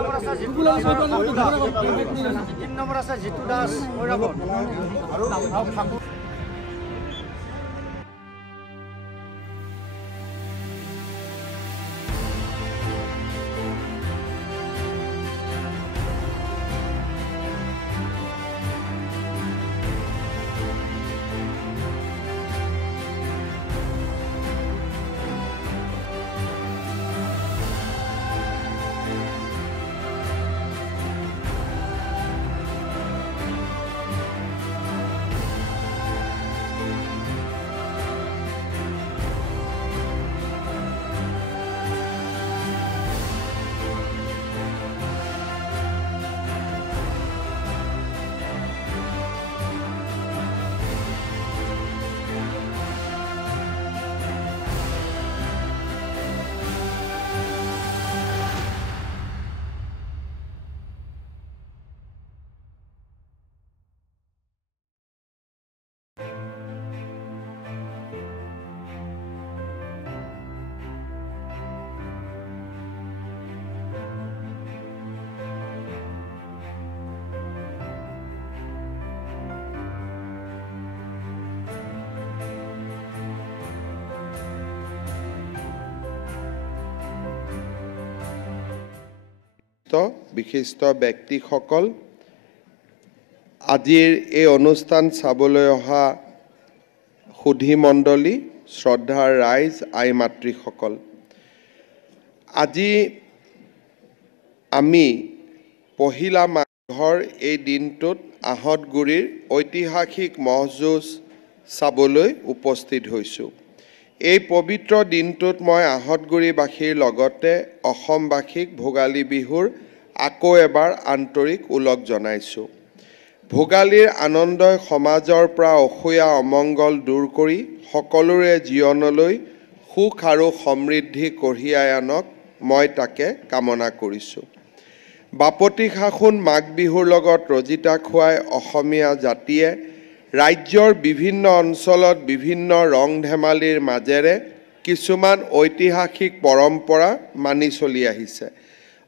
Number আছে Jitu Das 3 number আছে জিতু দাস ভৈৰৱত আৰু বিশিষ্ট ব্যক্তিসকল আজিৰ এই অনুষ্ঠান চাবলৈ অহা সুধী মণ্ডলী শ্ৰদ্ধাৰ ৰাইজ আই মাতৃসকল আজি আমি পহিলা মাঘৰ এই দিনটোত আহতগুৰিৰ ঐতিহাসিক মহযুঁজ চাবলৈ উপস্থিত হৈছোঁ এই পবিত্ৰ দিনটোত মই আহতগুৰিবাসীৰ লগতে অসমবাসীক ভোগালী বিহুৰ আকৌ এবাৰ আন্তৰিক ওলগ জনাইছোঁ ভোগালীৰ আনন্দই সমাজৰ পৰা অসূয়া অমংগল দূৰ কৰি সকলোৰে জীৱনলৈ সুখ আৰু সমৃদ্ধি কঢ়িয়াই আনক মই তাকে কামনা কৰিছোঁ বাপতি সাহোন মাঘ বিহুৰ লগত ৰজিতা খুৱাই অসমীয়া জাতিয়ে ৰাজ্যৰ বিভিন্ন অঞ্চলত বিভিন্ন ৰং ধেমালিৰ মাজেৰে কিছুমান ঐতিহাসিক পৰম্পৰা মানি চলি আহিছে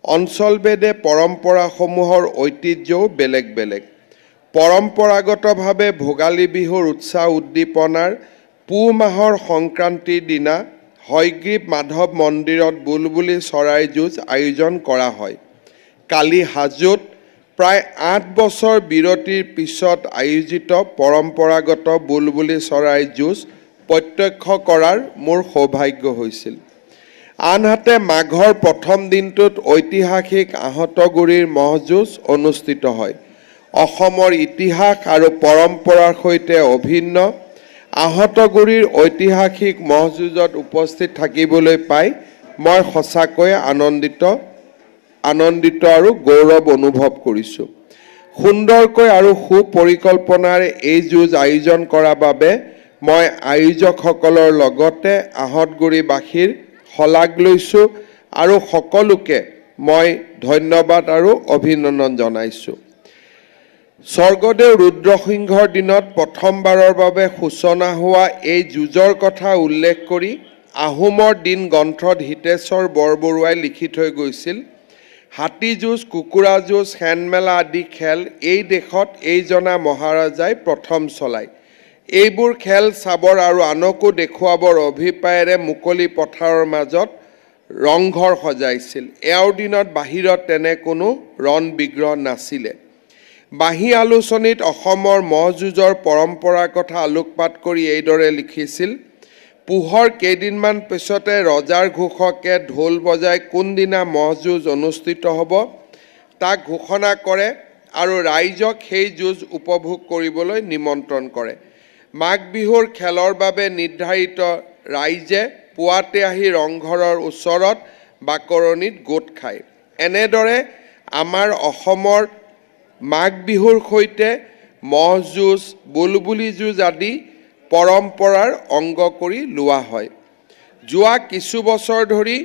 অঞ্চলভেদে পৰম্পৰাসমূহৰ ঐতিহ্যও বেলেগ বেলেগ পৰম্পৰাগতভাৱে ভোগালী বিহুৰ উৎসাহ উদ্দীপনাৰ পুহ মাহৰ সংক্ৰান্তিৰ দিনা হয়গ্ৰীৱ মাধৱ মন্দিৰত বুলবুলি চৰাই যুঁজ আয়োজন কৰা হয় কালি হাজোত প্ৰায় ৮ বছৰ বিৰতিৰ পিছত আয়োজিত পৰম্পৰাগত বুলবুলি চৰাই যুঁজ প্ৰত্যক্ষ কৰাৰ মোৰ সৌভাগ্য হৈছিল আনহাতে মাঘৰ প্ৰথম দিনটোত ঐতিহাসিক আহতগুৰিৰ মহযুঁজ অনুষ্ঠিত হয় অসমৰ ইতিহাস আৰু পৰম্পৰাৰ সৈতে অভিন্ন আহতগুৰিৰ ঐতিহাসিক মহযুঁজত উপস্থিত থাকিবলৈ পাই মই সঁচাকৈ আনন্দিত আৰু গৌৰৱ অনুভৱ কৰিছোঁ সুন্দৰকৈ আৰু সুপৰিকল্পনাৰে এই যুঁজ আয়োজন কৰাৰ বাবে মই আয়োজকসকলৰ লগতে আহতগুৰিবাসীৰ শলাগ লৈছোঁ আৰু সকলোকে মই ধন্যবাদ আৰু অভিনন্দন জনাইছোঁ স্বৰ্গদেউ ৰুদ্ৰসিংহৰ দিনত প্ৰথমবাৰৰ বাবে সূচনা হোৱা এই যুঁজৰ কথা উল্লেখ কৰি আহোমৰ দিন গ্ৰন্থত হিতেশ্বৰ বৰবৰুৱাই লিখি থৈ গৈছিল হাতী যুঁজ কুকুৰা যুঁজ হেনমেলা আদি খেল এই দেশত এইজনা মহাৰাজাই প্ৰথম চলায় এইবোৰ খেল চাবৰ আৰু আনকো দেখুৱাবৰ অভিপ্ৰায়েৰে মুকলি পথাৰৰ মাজত ৰংঘৰ সজাইছিল এওঁৰ দিনত বাহিৰত তেনে কোনো ৰণ বিগ্ৰহ নাছিলে বাঁহী আলোচনীত অসমৰ মহযুঁজৰ পৰম্পৰাৰ কথা আলোকপাত কৰি এইদৰে লিখিছিল পুহৰ কেইদিনমান পিছতে ৰজাৰ ঘোষকে ঢোল বজাই কোনদিনা মহযুঁজ অনুষ্ঠিত হ'ব তাক ঘোষণা কৰে আৰু ৰাইজক সেই যুঁজ উপভোগ কৰিবলৈ নিমন্ত্ৰণ কৰে মাঘ বিহুৰ খেলৰ বাবে নিৰ্ধাৰিত ৰাইজে পুৱাতে আহি ৰংঘৰৰ ওচৰত বাকৰণিত গোট খায় এনেদৰে আমাৰ অসমৰ মাঘ বিহুৰ সৈতে মহ যুঁজ বুলবুলি যুঁজ আদি পৰম্পৰাৰ অংগ কৰি লোৱা হয় যোৱা কিছু বছৰ ধৰি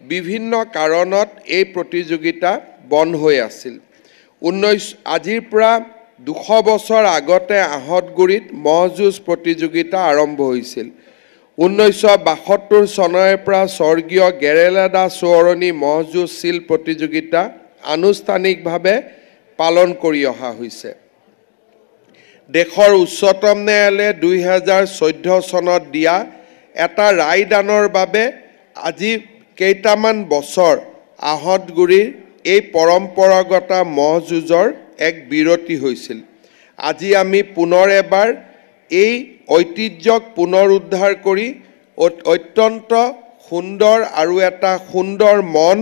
বিভিন্ন কাৰণত এই প্ৰতিযোগিতা বন্ধ হৈ আছিল আজিৰ পৰা 200 বছৰ আগতে আহতগুৰিত মহ যুঁজ প্ৰতিযোগিতা আৰম্ভ হৈছিল 1972 চনৰ পৰা স্বৰ্গীয় গেৰেলা দাস সোঁৱৰণী মহ যুঁজ চিল প্ৰতিযোগিতা আনুষ্ঠানিকভাৱে পালন কৰি অহা হৈছে। দেশৰ উচ্চতম ন্যায়ালয়ে 2014 চনত দিয়া এটা ৰায়দানৰ বাবে আজি কেইটামান বছৰ আহঁতগুৰিৰ এই পৰম্পৰাগত মহ যুঁজৰ এক বিৰতি হৈছিল। আজি আমি পুনৰ এবাৰ এই ঐতিহ্যক পুনৰুদ্ধাৰ কৰি অত্যন্ত সুন্দৰ আৰু এটা সুন্দৰ মন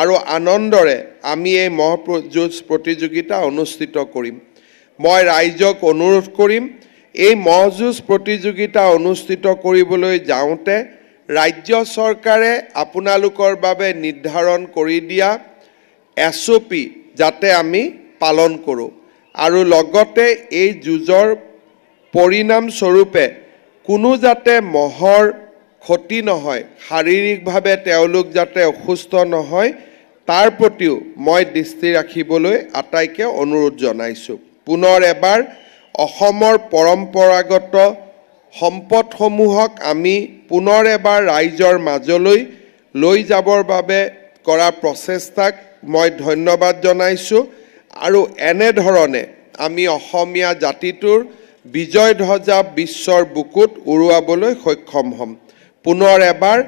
আৰু আনন্দৰে আমি এই মহ যুঁজ প্ৰতিযোগিতা অনুষ্ঠিত কৰিম। মই ৰাইজক অনুৰোধ কৰিম, এই মহ যুঁজ প্ৰতিযোগিতা অনুষ্ঠিত কৰিবলৈ যাওঁতে ৰাজ্য চৰকাৰে আপোনালোকৰ বাবে নিৰ্ধাৰণ কৰি দিয়া SOP যাতে আমি পালন কৰোঁ আৰু লগতে এই যুঁজৰ পৰিণাম স্বৰূপে কোনো যাতে মহৰ ক্ষতি নহয়, শাৰীৰিকভাৱে তেওঁলোক যাতে অসুস্থ নহয়, তাৰ প্ৰতিও মই দৃষ্টি ৰাখিবলৈ আটাইকে অনুৰোধ জনাইছোঁ। পুনৰ এবাৰ অসমৰ পৰম্পৰাগত সম্পদসমূহক আমি পুনৰ এবাৰ ৰাইজৰ মাজলৈ লৈ যাবৰ বাবে কৰা প্ৰচেষ্টাক মই ধন্যবাদ জনাইছোঁ আৰু এনেধৰণে আমি অসমীয়া জাতিটোৰ বিজয় ধ্বজা বিশ্বৰ বুকুত উৰুৱাবলৈ সক্ষম হ'ম। পুনৰ এবাৰ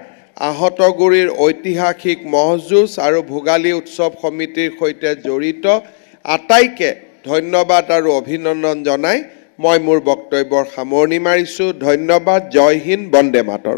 আহঁতগুৰিৰ ঐতিহাসিক মহ যুঁজ আৰু ভোগালী উৎসৱ সমিতিৰ সৈতে জড়িত আটাইকে ধন্যবাদ আৰু অভিনন্দন জনাই মই মোৰ বক্তব্যৰ সামৰণি মাৰিছোঁ। ধন্যবাদ। জয় হিন্দ, বন্দে মাতৰম।